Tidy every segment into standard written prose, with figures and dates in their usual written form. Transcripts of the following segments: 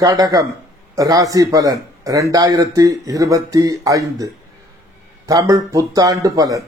கடகம் ராசி பலன் 2025 தமிழ் புத்தாண்டு பலன்.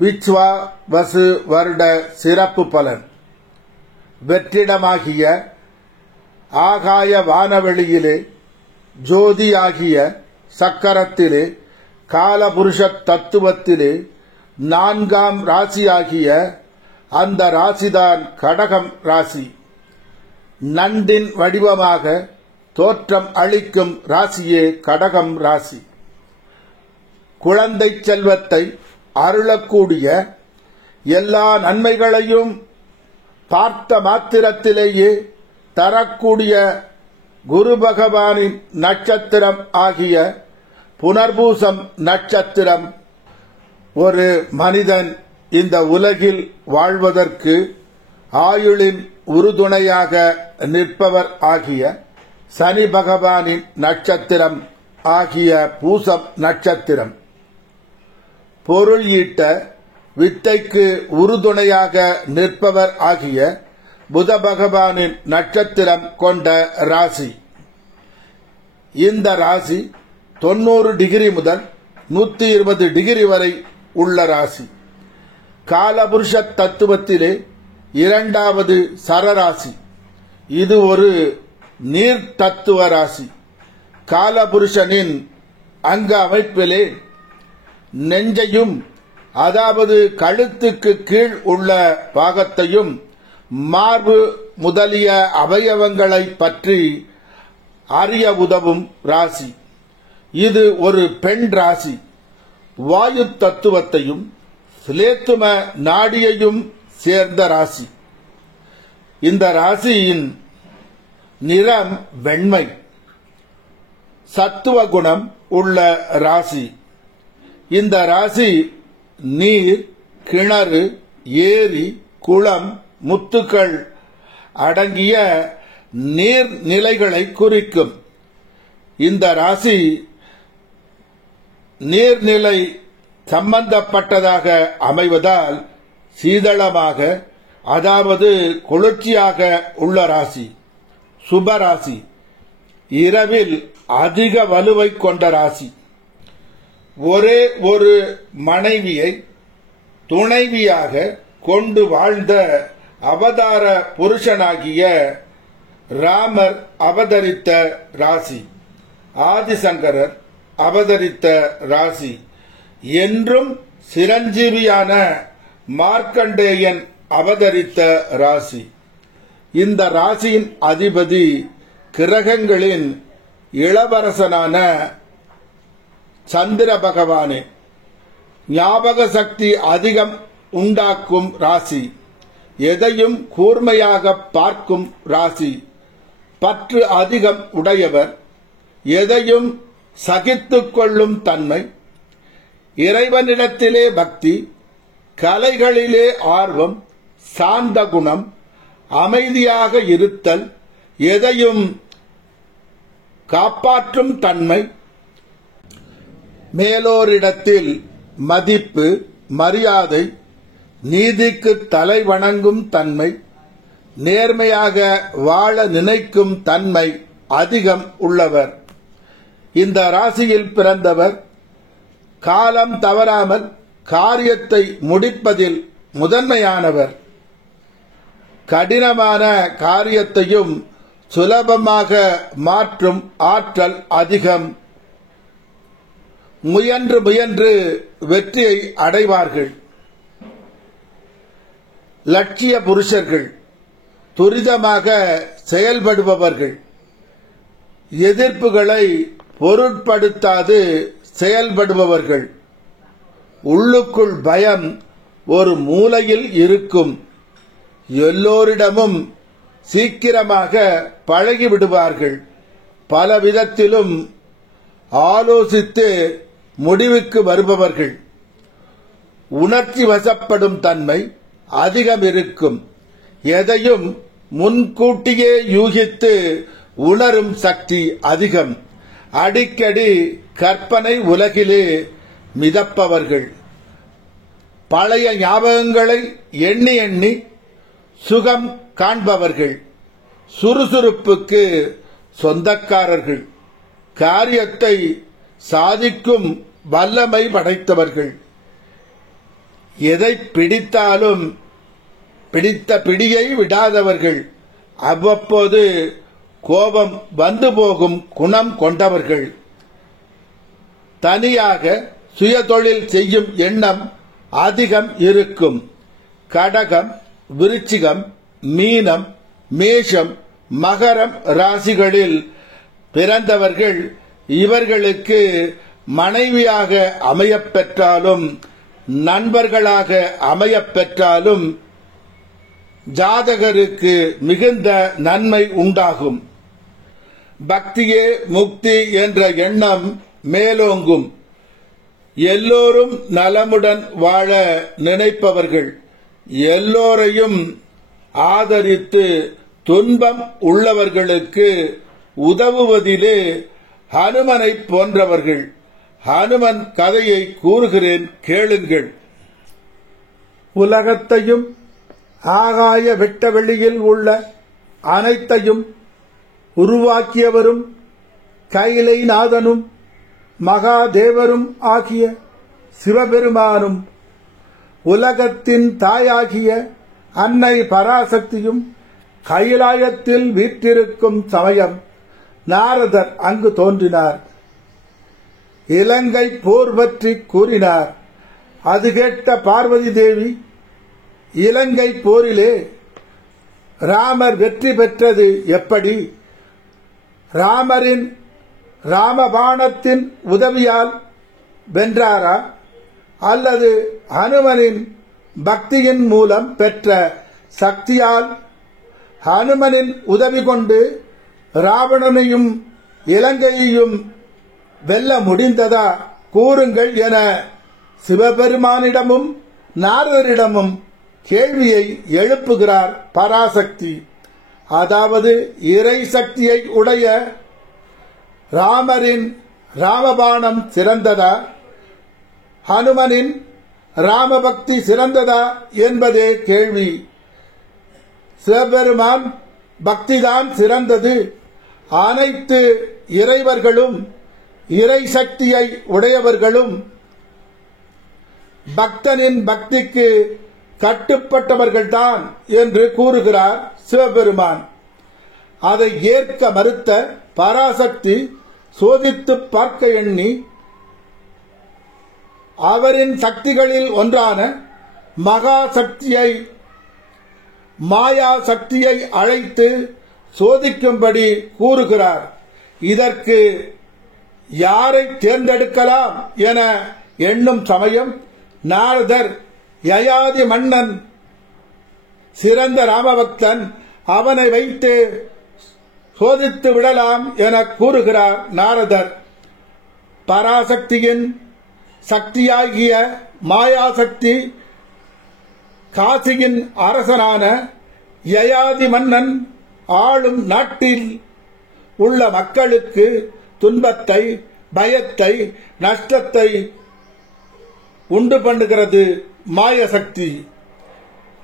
விச்வா வசு வருட சிறப்பு பலன். வெற்றிடமாகிய ஆகாய வானவெளியிலே ஜோதியாகிய சக்கரத்திலே காலபுருஷ தத்துவத்திலே 4ஆம் ராசியாகிய அந்த ராசிதான் கடகம் ராசி. நண்டின் வடிவமாக தோற்றம் அளிக்கும் ராசியே கடகம் ராசி. குழந்தை செல்வத்தை அருளக்கூடிய எல்லா நன்மைகளையும் பார்த்த மாத்திரத்திலேயே தரக்கூடிய குரு பகவானின் நட்சத்திரம் ஆகிய புனர்பூசம் நட்சத்திரம் ஒரு மனிதன் இந்த உலகில் வாழ்வதற்கு ஆயுளின் உறுதுணையாக நிற்பவர் ஆகிய சனி பகவானின் நட்சத்திரம் ஆகிய பூசம் நட்சத்திரம். பொருள் ஈட்ட வித்தைக்கு உறுதுணையாக நிற்பவர் ஆகிய புத பகவானின் நட்சத்திரம் கொண்ட ராசி. இந்த ராசி 90 டிகிரி முதல் 120 டிகிரி வரை உள்ள ராசி. காலபுருஷ தத்துவத்திலே 2வது சரராசி. இது ஒரு நீர் தத்துவ ராசி. காலபுருஷனின் அங்க அமைப்பிலே நெஞ்சையும், அதாவது கழுத்துக்கு கீழ் உள்ள பாகத்தையும், மார்பு முதலிய அவயவங்களை பற்றி அறிய உதவும் ராசி. இது ஒரு பெண் ராசி. வாயு தத்துவத்தையும் சிலேத்தும நாடியையும் சேர்ந்த ராசி. இந்த ராசியின் நிறம் வெண்மை. சத்துவ குணம் உள்ள ராசி. இந்த ராசி நீர், கிணறு, ஏரி, குளம், முத்துக்கள் அடங்கிய நீர்நிலைகளை குறிக்கும். இந்த ராசி நீர்நிலை சம்பந்தப்பட்டதாக அமைவதால் சீதளமாக, அதாவது குளிர்ச்சியாக உள்ள ராசி. சுபராசி. இரவில் அதிக வலுவை கொண்ட ராசி. ஒரே ஒரு மனைவியை துணைவியாக கொண்டு வாழ்ந்த அவதார புருஷனாகிய ராமர் அவதரித்த ராசி. ஆதிசங்கரர் அவதரித்த ராசி. என்றும் சிரஞ்சீவியான மார்க்கண்டேயன் அவதரித்த ராசி. இந்த ராசியின் அதிபதி கிரகங்களின் இளவரசனான சந்திர பகவானே. ஞாபக சக்தி அதிகம் உண்டாக்கும் ராசி. எதையும் கூர்மையாக பார்க்கும் ராசி. பற்று அதிகம் உடையவர். எதையும் சகித்துக் கொள்ளும் தன்மை. இறைவனிடத்திலே பக்தி, கலைகளிலே ஆர்வம், சாந்த குணம், அமைதியாக இருத்தல், எதையும் காப்பாற்றும் தன்மை, மேலோரிடத்தில் மதிப்பு, மரியாதை, நீதிக்கு தலை வணங்கும் தன்மை, நேர்மையாக வாழ நினைக்கும் தன்மை அதிகம் உள்ளவர். இந்த ராசியில் பிறந்தவர் காலம் தவறாமல் காரியத்தை முடிப்பதில் முதன்மையானவர். கடினமான காரியத்தையும் சுலபமாக மாற்றும் ஆற்றல் அதிகம். முயன்று முயன்று வெற்றியை அடைவார்கள். லட்சிய புருஷர்கள். துரிதமாக செயல்படுபவர்கள். எதிர்ப்புகளை பொருட்படுத்தாது செயல்படுபவர்கள். உள்ளுக்குள் பயம் ஒரு மூலையில் இருக்கும். எல்லோரிடமும் சீக்கிரமாக பழகிவிடுவார்கள். பல விதத்திலும் ஆலோசித்து முடிவுக்கு வருபவர்கள். உணர்ச்சி வசப்படும் தன்மை அதிகம் இருக்கும். எதையும் முன்கூட்டியே யூகித்து உணரும் சக்தி அதிகம். அடிக்கடி கற்பனை உலகிலே மிதப்பவர்கள். பழைய ஞாபகங்களை எண்ணி எண்ணி சுகம் காண்பவர்கள். சுறுசுறுப்புக்கு சொந்தக்காரர்கள், காரியத்தை சாதிக்கும் வல்லமை படைத்தவர்கள். எதை பிடித்தாலும் பிடித்த பிடியை விடாதவர்கள், அவ்வப்போது கோபம் வந்து போகும் குணம் கொண்டவர்கள். தனியாக சுயதொழில் செய்யும் எண்ணம் அதிகம் இருக்கும். கடகம், விருச்சிகம், மீனம், மேஷம், மகரம் ராசிகளில் பிறந்தவர்கள் இவர்களுக்கு மனைவியாக அமையப்பெற்றாலும் நண்பர்களாக அமையப்பெற்றாலும் ஜாதகருக்கு மிகுந்த நன்மை உண்டாகும். பக்தியே முக்தி என்ற எண்ணம் மேலோங்கும். எல்லோரும் நலமுடன் வாழ நினைப்பவர்கள், எல்லோரையும் ஆதரித்து துன்பம் உள்ளவர்களுக்கு உதவுவதிலே ஹனுமனை போன்றவர்கள். ஹனுமன் கதையை கூறுகிறேன், கேளுங்கள். உலகத்தையும் ஆகாய வெட்ட வெளியில் உள்ள அனைத்தையும் உருவாக்கியவரும் கைலைநாதனும் மகாதேவரும் ஆகிய சிவபெருமானும் உலகத்தின் தாயாகிய அன்னை பராசக்தியும் கைலாயத்தில் வீற்றிருக்கும் சமயம் நாரதர் அங்கு தோன்றினார். இலங்கை போர் பற்றி கூறினார். அது கேட்ட பார்வதி தேவி, இலங்கை போரிலே ராமர் வெற்றி பெற்றது எப்படி? ராமரின் ராமபாணத்தின் உதவியால் வென்றாரா, அல்லது ஹனுமனின் பக்தியின் மூலம் பெற்ற சக்தியால் ஹனுமனின் உதவி கொண்டு ராவணனையும் இலங்கையையும் வெல்ல முடிந்ததா? கூறுங்கள் என சிவபெருமானிடமும் நாரதரிடமும் கேள்வியை எழுப்புகிறார் பராசக்தி. அதாவது இறை சக்தியை உடைய ராமரின் ராமபாணம் சிறந்ததா, ஹனுமனின் ராமபக்தி சிறந்ததா என்பதே கேள்வி. சிவபெருமான் பக்திதான் சிறந்தது. அனைத்து இறைவர்களும் இறை சக்தியை உடையவர்களும் பக்தனின் பக்திக்கு கட்டுப்பட்டவர்கள்தான் என்று கூறுகிறார் சிவபெருமான். அதை ஏற்க மறுத்த பராசக்தி சோதித்து பார்க்க எண்ணி அவரின் சக்திகளில் ஒன்றான மகா சக்தியை மாயா சக்தியை அழைத்து சோதிக்கும்படி கூறுகிறார். இதற்கு யாரை தேர்ந்தெடுக்கலாம் என எண்ணும் சமயம் நாரதர் யயாதி மன்னன் சிறந்த ராமபக்தன், அவனை வைத்து சோதித்து விடலாம் என கூறுகிறார் நாரதர். பராசக்தியின் சக்தியாகிய மாயாசக்தி காசியின் அரசனான யயாதி மன்னன் ஆளும் நாட்டில் உள்ள மக்களுக்கு துன்பத்தை, பயத்தை, நஷ்டத்தை உண்டு பண்ணுகிறது மாயசக்தி.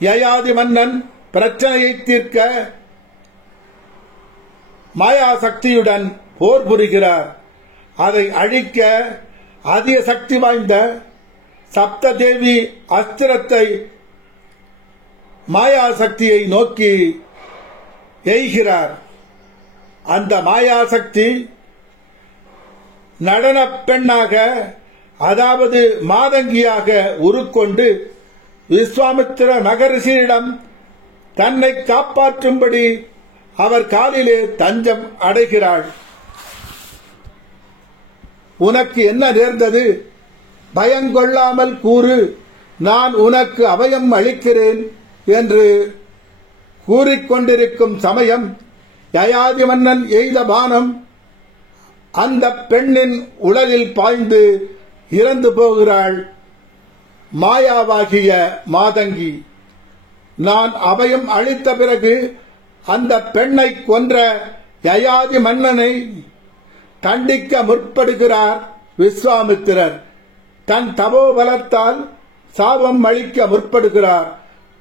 யயாதி மன்னன் பிரச்சனையை தீர்க்க மாயாசக்தியுடன் போர் புரிகிறார். அதை அழிக்க அதிக சக்தி வாய்ந்த சப்ததேவி அஸ்திரத்தை மாயாசக்தியை நோக்கி எய்கிறார். அந்த மாயாசக்தி நடன பெண்ணாக, அதாவது மாதங்கியாக உருக்கொண்டு விஸ்வாமித்திர மகரிஷியிடம் தன்னை காப்பாற்றும்படி அவர் காலிலே தஞ்சம் அடைகிறாள். உனக்கு என்ன நேர்ந்தது? பயங்கொள்ளாமல் கூறு, நான் உனக்கு அபயம் அளிக்கிறேன் என்று கூறிக்கொண்டிருக்கும் சமயம் யயாதி மன்னன் எய்த பானம் அந்த பெண்ணின் உடலில் பாய்ந்து இறந்து போகிறாள் மாயாவாகிய மாதங்கி. நான் அபயம் அளித்த பிறகு அந்த பெண்ணை கொன்ற யயாதி மன்னனை தண்டிக்க முற்படுகிறார் விஸ்வாமித்திரர். தன் தபோபலத்தால் சாபம் அளிக்க முற்படுகிறார்.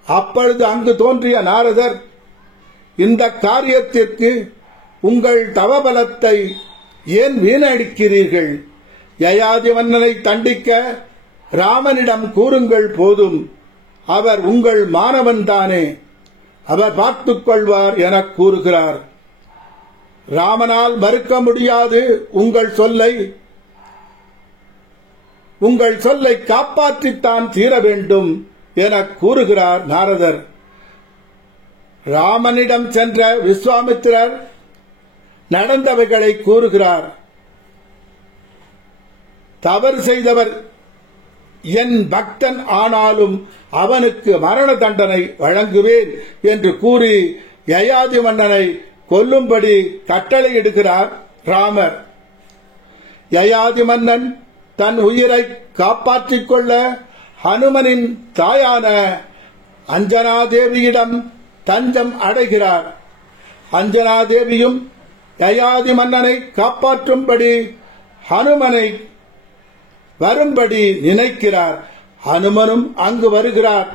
அப்பொழுது அங்கு தோன்றிய நாரதர், இந்த காரியத்திற்கு உங்கள் தவபலத்தை ஏன் வீணடிக்கிறீர்கள்? யயாதி மன்னனை தண்டிக்க ராமனிடம் கூறுங்கள் போதும். அவர் உங்கள் மாணவன் தானே, அவர் பார்த்துக் கொள்வார் என கூறுகிறார். ராமனால் மறுக்க முடியாது உங்கள் சொல்லை காப்பாற்றித்தான் தீர வேண்டும் என கூறுகிறார் நாரதர். ராமனிடம் சென்ற விஸ்வாமித்திரர் நடந்தவைகளை கூறுகிறார். தவறு செய்தவர் என் பக்தன் ஆனாலும் அவனுக்கு மரண தண்டனை வழங்குவேன் என்று கூறி யயாதி மன்னனை கொல்லும்படி கட்டளையிடுகிறார் ராமர். யயாதி மன்னன் தன் உயிரை காப்பாற்றிக் கொள்ள ஹனுமனின் தாயான அஞ்சனாதேவியிடம் தஞ்சம் அடைகிறார். அஞ்சனாதேவியும் யயாதி மன்னனை காப்பாற்றும்படி ஹனுமனை வரும்படி நினைக்கிறார். ஹனுமனும் அங்கு வருகிறார்.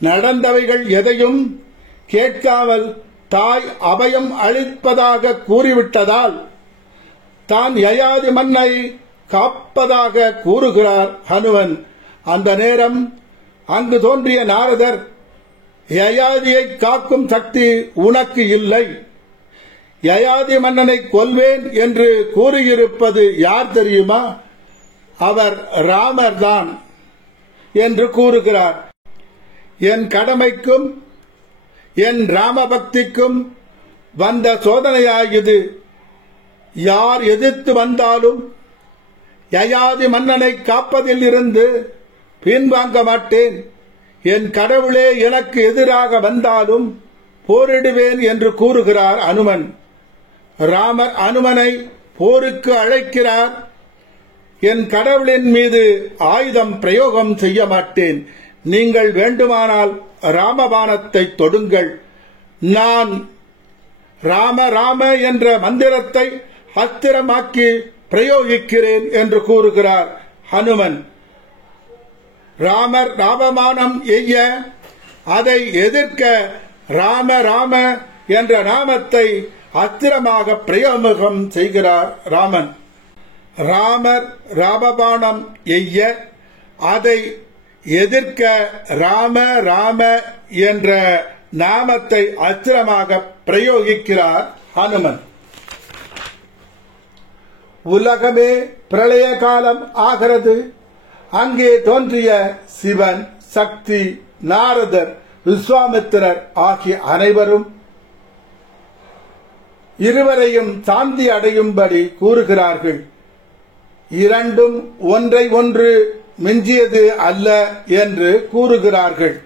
நடந்தவைகள் எதையும் கேட்காமல் தாய் அபயம் அளிப்பதாக கூறிவிட்டதால் தான் யயாதி மன்னை காப்பதாக கூறுகிறார் ஹனுமன். அந்த நேரம் அங்கு தோன்றிய நாரதர், யயாதியை காக்கும் சக்தி உனக்கு இல்லை, யயாதி மன்னனை கொல்வேன் என்று கூறியிருப்பது யார் தெரியுமா? அவர் ராமர்தான் என்று கூறுகிறார். என் கடமைக்கும் என் ராமபக்திக்கும் வந்த சோதனையாகியது. யார் எதிர்த்து வந்தாலும் யயாதி மன்னனை காப்பதில் இருந்து பின்வாங்க மாட்டேன். என் கடவுளே எனக்கு எதிராக வந்தாலும் போரிடுவேன் என்று கூறுகிறார் அனுமன். ராமர் அனுமனை போருக்கு அழைக்கிறார். என் கடவுளின் மீது ஆயுதம் பிரயோகம் செய்ய மாட்டேன். நீங்கள் வேண்டுமானால் ராமபாணத்தை தொடுங்கள். நான் ராம ராம என்ற மந்திரத்தை அஸ்திரமாக்கி பிரயோகிக்கிறேன் என்று கூறுகிறார் ஹனுமன். ராமர் ராமபாணம் எய்ய அதை எதிர்க்க ராம ராம என்ற நாமத்தை அஸ்திரமாக பிரயோகம் செய்கிறார் ராமன். ராமர் ராமபாணம் எய்ய அதை எதிர்க்க ராம ராம என்ற நாமத்தை அஸ்திரமாக பிரயோகிக்கிறார் ஹனுமன். உலகமே பிரளய காலம் ஆகிறது. அங்கே தோன்றிய சிவன், சக்தி, நாரதர், விஸ்வாமித்திரர் ஆகிய அனைவரும் இருவரையும் சாந்தி அடையும்படி கூறுகிறார்கள். இரண்டும் ஒன்றை ஒன்று மிஞ்சியது அல்ல என்று கூறுகிறார்கள்.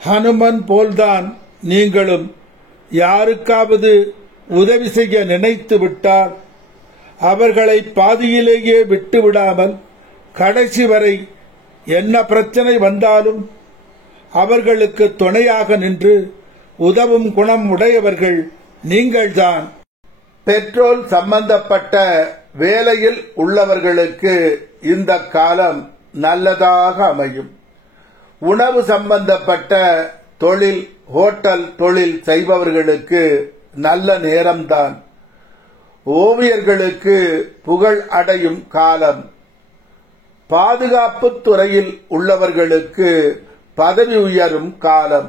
ஹனுமன் போல்தான் நீங்களும் யாருக்காவது உதவி செய்ய நினைத்து விட்டால் அவர்களை பாதியிலேயே விட்டுவிடாமல் கடைசி வரை என்ன பிரச்சனை வந்தாலும் அவர்களுக்கு துணையாக நின்று உதவும் குணம் உடையவர்கள் நீங்கள்தான். பெட்ரோல் சம்பந்தப்பட்ட வேலையில் உள்ளவர்களுக்கு இந்த காலம் நல்லதாக அமையும். உணவு சம்பந்தப்பட்ட தொழில், ஹோட்டல் தொழில் செய்பவர்களுக்கு நல்ல நேரம்தான். ஓவியர்களுக்கு புகழ் அடையும் காலம். பாதுகாப்பு துறையில் உள்ளவர்களுக்கு பதவி உயரும் காலம்.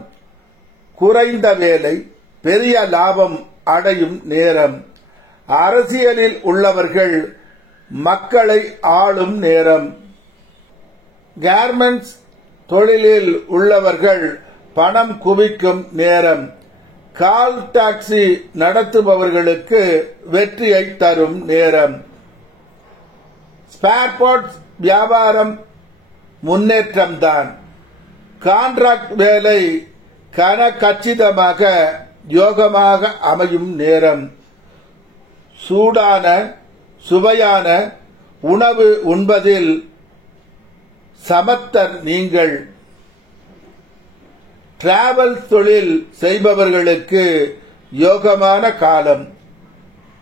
குறைந்த வேலை, பெரிய லாபம் அடையும் நேரம். அரசியலில் உள்ளவர்கள் மக்களை ஆளும் நேரம். கார்மெண்ட்ஸ் தொழிலில் உள்ளவர்கள் பணம் குவிக்கும் நேரம். கால் டாக்ஸி நடத்துபவர்களுக்கு வெற்றியை தரும் நேரம். ஸ்பேர் பார்ட்ஸ் வியாபாரம் முன்னேற்றம்தான். கான்ட்ராக்ட் வேலை கச்சிதமாக யோகமாக அமையும் நேரம். சூடான சுவையான உணவு உண்பதில் சமத்தர் நீங்கள். டிராவல் தொழில் செய்பவர்களுக்கு யோகமான காலம்.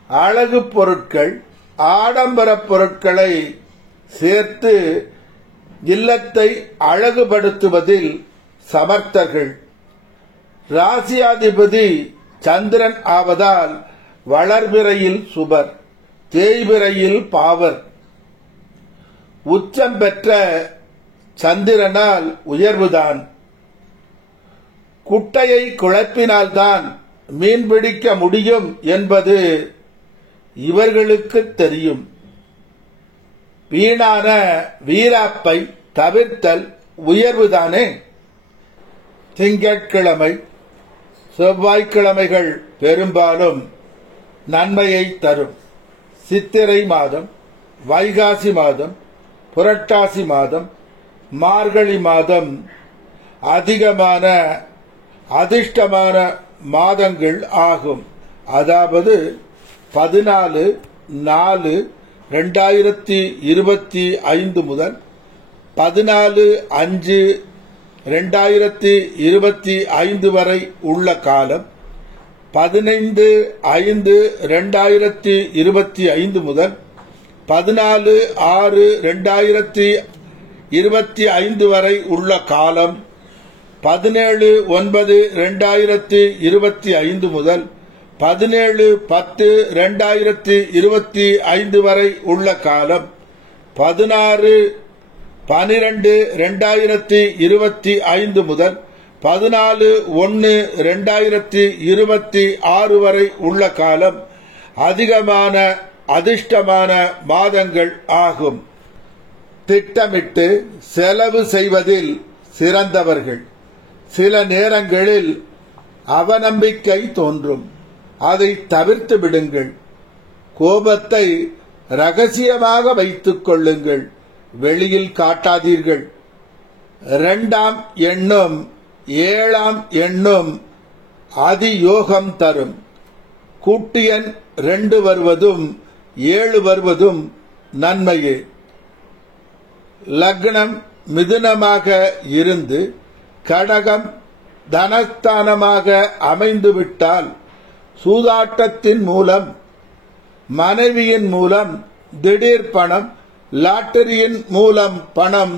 அழகு பொருட்கள், ஆடம்பர பொருட்களை சேர்த்து இல்லத்தை அழகுபடுத்துவதில் சமர்த்தர்கள். ராசியாதிபதி சந்திரன் ஆவதால் வளர்பிறையில் சுபர், தேய்பிறையில் பாவர். உச்சம் பெற்ற சந்திரனால் உயர்வுதான். குட்டையை குழப்பினால்தான் மீன்பிடிக்க முடியும் என்பது இவர்களுக்கு தெரியும். வீணான வீராப்பை தவிர்த்தல் உயர்வுதானே. திங்கட்கிழமை, செவ்வாய்க்கிழமைகள் பெரும்பாலும் நன்மையை தரும். சித்திரை மாதம், வைகாசி மாதம், புரட்டாசி மாதம், மார்கழி மாதம் அதிகமான அதிர்ஷ்டமான மாதங்கள் ஆகும். அதாவது 14/4/2025 முதல் 14/5/2025 வரை உள்ள காலம், 15/5/2025 முதல் 14/6/2025 வரை உள்ள காலம், 17/9/2025 முதல் 17/10/2025 வரை உள்ள காலம், 16/12/2025 முதல் 14/1/2026 வரை உள்ள காலம் அதிகமான அதிர்ஷ்டமான மாதங்கள் ஆகும். திட்டமிட்டு செலவு செய்வதில் சிறந்தவர்கள். சில நேரங்களில் அவநம்பிக்கை தோன்றும். அதை தவிர்த்து விடுங்கள். கோபத்தை ரகசியமாக வைத்துக் கொள்ளுங்கள், வெளியில் காட்டாதீர்கள். 2ஆம் எண்ணும் 7ஆம் எண்ணும் அதியோகம் தரும். கூட்டு எண் 2 வருவதும் 7 வருவதும் நன்மையே. லக்னம் மிதுனமாக இருந்து கடகம் தனஸ்தானமாக அமைந்துவிட்டால் சூதாட்டத்தின் மூலம், மனைவியின் மூலம் திடீர் பணம், லாட்டரியின் மூலம் பணம்,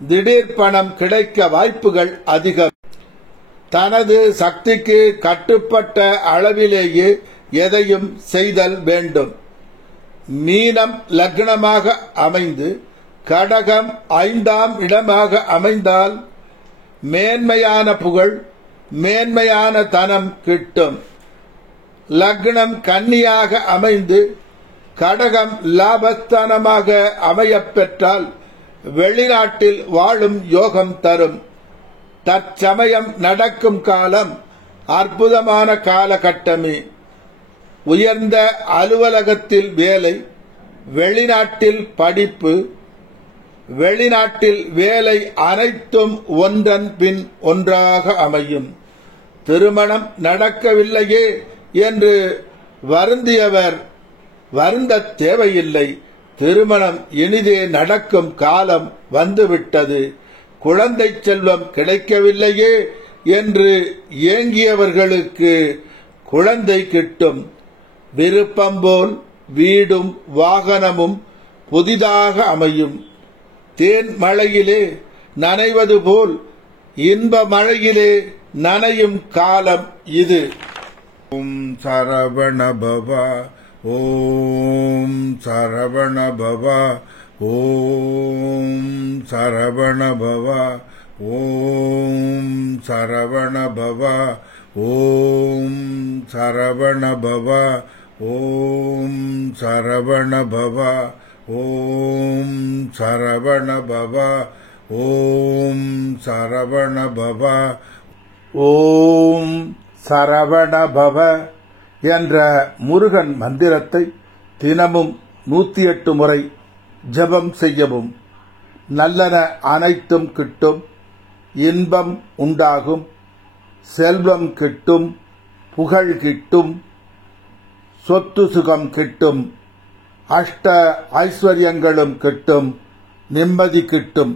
திடீர் பணம் கிடைக்க வாய்ப்புகள் அதிகம். தனது சக்திக்கு கட்டுப்பட்ட அளவிலேயே எதையும் செய்தல் வேண்டும். மீனம் லக்னமாக அமைந்து கடகம் 5ஆம் இடமாக அமைந்தால் மேன்மையான புகழ், மேன்மையான தனம் கிட்டும். லக்னம் கன்னியாக அமைந்து கடகம் லாபஸ்தானமாக அமையப் பெற்றால் வெளிநாட்டில் வாழும் யோகம் தரும். தற்சமயம் நடக்கும் காலம் அற்புதமான காலகட்டமே. உயர்ந்த அலுவலகத்தில் வேலை, வெளிநாட்டில் படிப்பு, வெளிநாட்டில் வேலை அனைத்தும் ஒன்றன் பின் ஒன்றாக அமையும். திருமணம் நடக்கவில்லையே என்று வருந்தியவர் வருந்த தேவையில்லை. திருமணம் இனிதே நடக்கும் காலம் வந்துவிட்டது. குழந்தை செல்வம் கிடைக்கவில்லையே என்று ஏங்கியவர்களுக்கு குழந்தை கிட்டும். விருப்பம் போல் வீடும் வாகனமும் புதிதாக அமையும். தேன் மழையிலே நனைவது போல் இன்ப மழையிலே நனையும் காலம் இது. ஓம் சரவண பவ, ஓம் சரவண பவ, ஓம் சரவண பவ, ஓம் சரவண பவ, ஓம் சரவண பவ, ஓம் சரவண பவ, ஓம் சரவண பவ, ஓம் சரவண பவ, ஓம் சரவண பவ என்ற முருகன் மந்திரத்தை தினமும் 108 முறை ஜபம் செய்யவும். நல்லன அனைத்தும் கிட்டும். இன்பம் உண்டாகும், செல்வம் கிட்டும், புகழ் கிட்டும், சொத்து சுகம் கிட்டும், அஷ்ட ஐஸ்வர்யங்களும் கிட்டும், நிம்மதி கிட்டும்.